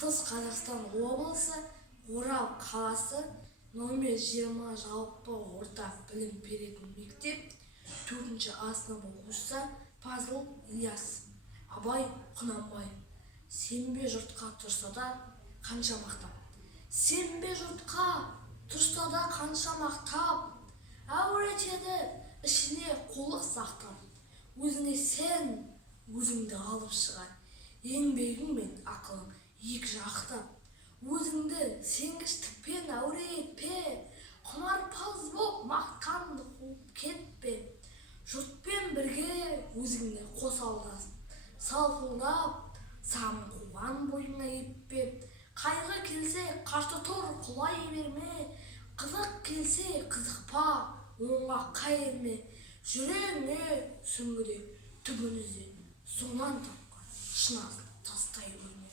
Батыс Қазақстан облысы Орал қаласы номер 20 жалпы орта білім беретін мектеп 4-ші А сынып оқушысы Пазыл Ильяс. Абай Құнанбай. Сенбе жұртқа тұрса да қанша мақтап. Сенбе жұртқа тұрса да қанша мақтап. Әуретеді ішіне қулық сақтап. Өзіңе сен, өзіңді алып шығар. Еңбегің мен ақылың екі жақтап. Өзіңді сенгіштікпен әуре етпе. Құмарпаз боп мақтанды қуып кетпе. Жұртпен бірге өзіңді қос алдасын. Салқылдап, самын қуған бойыңа еппе. Қайғы келсе қашты тұр, құлай берме. Қызық келсе қызықпа, оңға қайырме. Жүрегіңе сүңгіде түбін ізде, соңынан тапқан шынасын тастай көрме.